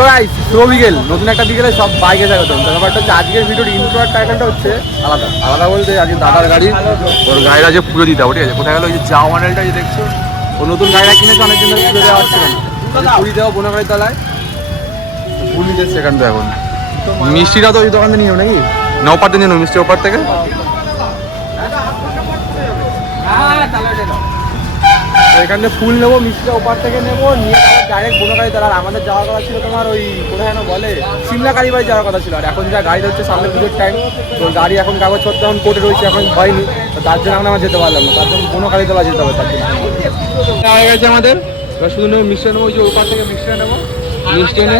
So guys শুভ বিকেল, নতুন একটা বিকেলে সব বাইকে স্বাগতম। তো ব্যাপারটা হচ্ছে আজকের ভিডিওর ইন্ট্রো আর টাইটেলটা হচ্ছে আলাদা বলতে আজকে দাদার গাড়ি, ওর গাড়িটা যে পুজো দিতে হবে, ঠিক আছে? কোথায় গেল? ওই যে যাওয়া মডেলটা যে দেখছো, ও নতুন গাড়িটা কিনেছে, অনেক দিন ধরে পুজো দেওয়া হচ্ছে না, পুরী দেওয়া বোনাগাড়ি তলায় পুরী দিচ্ছে এখানটা। এখন মিষ্টিটা তো ওই দোকান থেকে নিও নাকি না ওপার থেকে নিও? মিষ্টি ওপার থেকে এখানে ফুল নেবো, মিষ্টিটা ওপার থেকে নেবো, নিয়ে ডাইরেক্ট বোনাগাড়ি তলা। আর আমাদের যাওয়ার কথা ছিল তোমার ওই কোথায় যেন বলে সিমলা কালীবাড়ি যাওয়ার কথা ছিল। আর এখন যা গাড়ি হচ্ছে সামনে পুজোর টাইম, তো গাড়ি এখন কাগজপত্র এখন কোর্টে রয়েছে, এখন হয়নি, তো তার জন্য এখন আমরা যেতে পারলাম না। তার জন্য বোনাগাড়ি তলা যেতে হবে। তার জন্য হয়ে গেছে আমাদের, শুধু নেবো মিষ্টি নেবো, ওই যে ওপার থেকে মিষ্টি নেবো, মিষ্টি এনে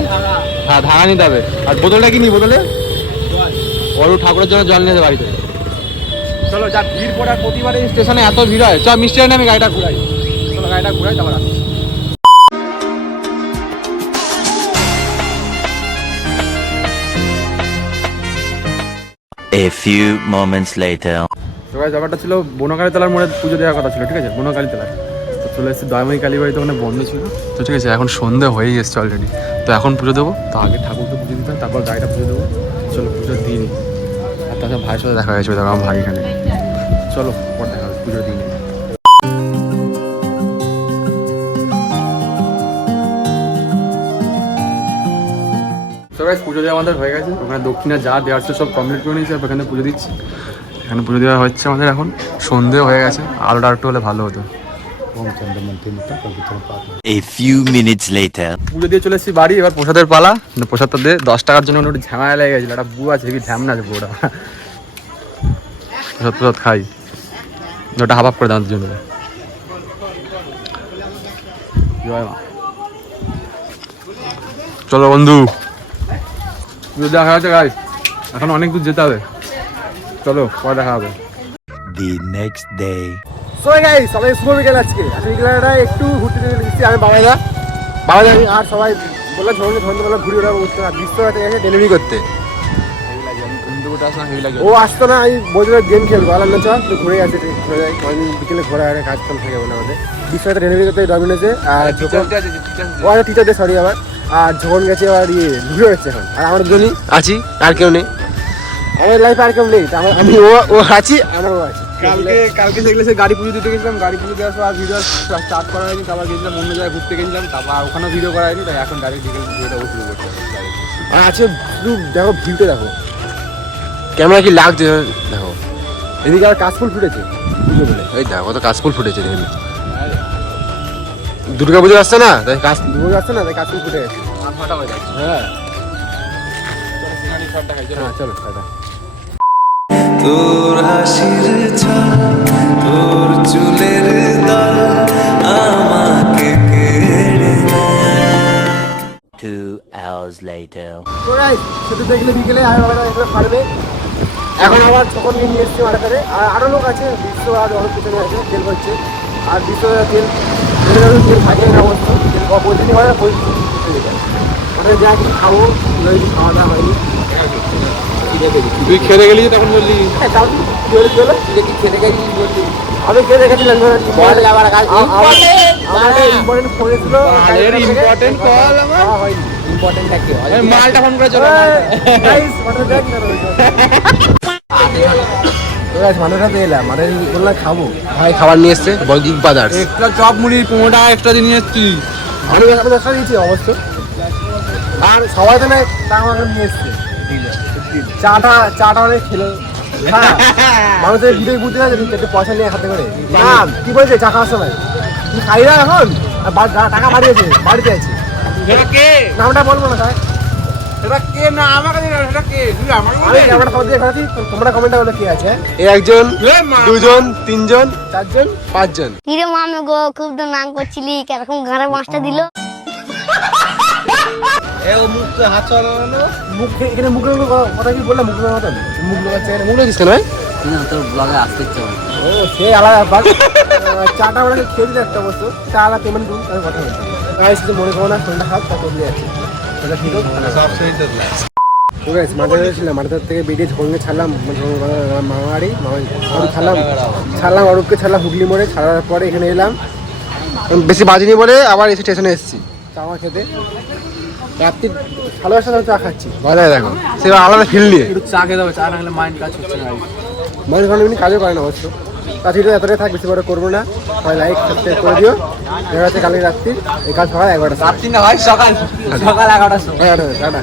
হ্যাঁ ধারা নিতে হবে। আর বোতলটা কি নি? বোতলে অরু ঠাকুরের জন্য জল নিয়ে বাড়িতে। চলো, যা ভিড় পড়ে, প্রতিবারে স্টেশনে এত ভিড় হয়। চল মিষ্টি এনে আমি গাড়িটা ঘুরাই। চলো গাড়িটা ঘুরাই, তারপর আসছি। A few moments later. তো গাইস ব্যাপারটা ছিল বনকালী তলার মোড়ে পুজো দেওয়ার কথা ছিল, ঠিক আছে? বনকালী তলায় তো চলে এসেছি। দয়াময়ী কালীবাড়ি তো ওখানে বন্ধ ছিল, তো ঠিক আছে এখন সন্ধে হয়েই এসছে অলরেডি। তো এখন পুজো দেবো, তো আগে ঠাকুরকে পুজো দিতে হয়, তারপর গাড়িটা পুজো দেবো। চলো পুজোর দিনই। আর তাছাড়া ভাইয়ের সাথে দেখা হয়েছে, দেখো আমার ভাই এখানে। চলো পর দেখা হবে পুজোর দিনই। তো গাইস পুজো দেওয়া আমাদের হয়ে গেছে, ওখানে দক্ষিণা যা দেওয়ার ছিল সব কমপ্লিট করে নিয়েছি। এখানে পুজো দিচ্ছি, এখানে পুজো দেওয়া হচ্ছে আমাদের। এখন সন্ধে হয়ে গেছে, আলোটা একটু হলে ভালো হতো। A few minutes later. পুজো দিয়ে চলে এসেছি বাড়ি, এবার প্রসাদের পালা। প্রসাদটা দিয়ে 10 টাকার জন্য একটু ঝামেলা লেগে গেছিলো। একটা বু আছে, কি ঝামনা আছে পুরোটা। প্রসাদ খাই, ওটা হাফ করে দেওয়ার জন্য। জয় মা। চলো বন্ধু, পুজো দেখা হচ্ছে গাইস, এখন অনেক দূর যেতে হবে। চলো পরে দেখা হবে। The next day. So guys সবাই শুভ বিকেল। আজকে বিকেলটা একটু ঘুরতে দিচ্ছি আমি, বাবাদা আমি, আর সবাই বললাম সন্ধ্যাবেলা ঘুরে ওরা করতে না, বিশ্বরাতে গেছে ডেলিভারি করতে। ও আসতো না, আমি বলছিলাম গেম খেলবো, আলাম না চল তো ঘুরে আসে, ঘুরে যাই। কদিন বিকেলে ঘোরা হয়, কাজ কাম থাকে বলে আমাদের। বিশ্বরাতে ডেলিভারি করতে ডমিনেছে। আর ও আছে টিচারদের, সরি আবার। আর যখন গেছে আবার ঘুরে হচ্ছে এখন। আর আমার জন্যই আছি, আর কেউ নেই আমার লাইফে, আর কেউ নেই। আমি ও আছি, আমারও আছে। কালকে দেখলে সে গাড়ি পুজো দিতে গেছিলাম, গাড়ি পুজো দেওয়ার পর আর ভিডিও স্টার্ট করা হয়নি। তারপর গেছিলাম অন্য জায়গায় ঘুরতে গেছিলাম, তারপর ওখানেও ভিডিও করা হয়নি। তাই এখন ডাইরেক্ট বিকেল ভিডিওটা শুরু করতে হবে। আর আছে শুধু দেখো ভিউটা, দেখো ক্যামেরা কি লাগছে, দেখো এদিকে আর কাশফুল ফুটেছে পুজো বলে। এই দেখো কত কাশফুল ফুটেছে, দেখুন দুর্গা পুজো আসছে না, তাই দুর্গা আসছে না, তাই কাশফুল ফুটে গেছে। হ্যাঁ চলো টাটা। তোর হাসির ছাপ, তোর চুলের দাগ আমাকে কেড়ে নেয়। 2 hours later. সেটা দেখলে বিকেলে আর ফাড়বে। এখন আবার তখন নিয়ে এসছি মার্কেটে, আর আরও লোক আছে। বিশ্ব আর অনেক পিছনে আছে, তেল করছে। আর বিশ্ব তেল থাকে না, অবস্থা তেল প্রতিদিনই হয়, ওটা যা কিছু খাবো, খাওয়া দাওয়া হয়নি। তুই খেতে গেলি তখন বললি খেতে গেছি বললি, আমি খেতে গেছিলাম। ইম্পর্টেন্ট ফোন এসেছিল, ইম্পর্টেন্ট কল আমার হয়নি। ইম্পর্টেন্টটা কি হয়? মালটা ফোন করে চলো, মানুষটা এলাম মানে বললাম খাবো, ভাই খাবার নিয়ে এসছে বলগিক বাজার, এক্সট্রা চপ মুড়ি 15 টাকা এক্সট্রা দিয়ে নিয়ে এসছি। আমি দেখা দিয়েছি অবশ্য, আর সবাই তো না টাকা নিয়ে এসছে। চাটা অনেক খেলো, মানুষের ভিড়ে বুঝতে একটু পয়সা নিয়ে হাতে করে। না কি বলছে চা খাওয়ার সময় তুমি খাই না এখন, টাকা বাড়িয়েছে, বাড়িতে আছে। নামটা বলবো না স্যার, সেটা কে না আমাকে সেটা কে, তোমরা কমেন্টে বলো কে আছে। একজন, দুজন, তিনজন, চারজন, পাঁচজন। হিরে মামে গো, খুব তো নাম করছিলি, কিরকম ঘরে মাছটা দিল। এখানে মুখ কথা কি বললাম, মুখ মতন মুখ লোকাচ্ছে, মুখ লোকিস কেন ভাই? তোর ব্লগে আসতে ইচ্ছে করে। ও সে আলাদা ব্যাপার। চাটা ওরা খেয়ে দিলে একটা বস্তু, চা আলাদা পেমেন্ট করুন, তাহলে কথা বলছি। শুধু মনে করো না, শরীরটা খারাপ, তা করলে আছে সেটা ঠিক আছে। মাঠে ছিলাম, মাঠের থেকে বেরিয়ে ঝোলকে ছাড়লাম, মামাবাড়ি ছাড়লাম, অরূপকে ছাড়লাম হুগলি মোড়ে। ছাড়ার পরে এখানে এলাম, বেশি বাজিনি বলে আবার এসে স্টেশনে এসেছি চাওয়া খেতে। রাত্রি ভালোবাসার সাথে চা খাচ্ছি ভালো দেখো সে আলাদা ফিল দিয়ে একটু চা খেতে হবে, চা না খেলে মাইন্ড কাজ হচ্ছে না। মানুষ ভালো এমনি কাজও করে না অবশ্য। তাছাড়া এতটাই থাক, বেশি বড় করবো না। সবাই লাইক সাবস্ক্রাইব করে দিও। দেখা যাচ্ছে কালকে রাত্রি এই কাজ সকাল 11টা। রাত্রি না ভাই, সকাল 11টার সময়। টাটা।